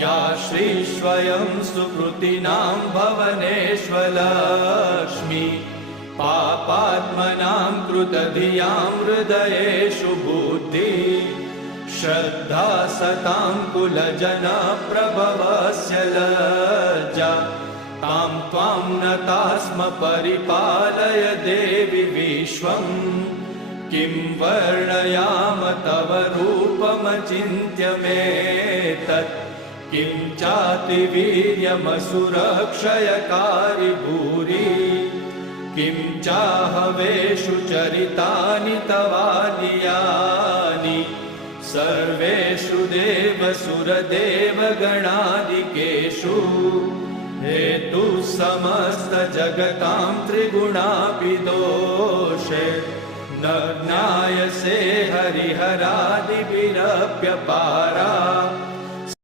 या श्रीस्वयं सुकृतिनां भवनेष्वलक्ष्मी पापात्मनां कृतधियां हृदयेषु बुद्धि श्रद्धा सतां कुलजनप्रभवस्य लज्जा तां त्वां नतास्म परिपालय देवि विश्वम् किं वर्णयाम तव रूपमचिन्त्यमेतत् किं चातिवीर्यमसुरक्षयकारि भूरि किं चाहवेषु चरितानि तवानियानि सर्वेषु देवसुरदेवगणादिकेषु हेतु समस्तजगतां त्रिगुणापि दोषे न ज्ञायसे हरिहरादिभिरप्यपारा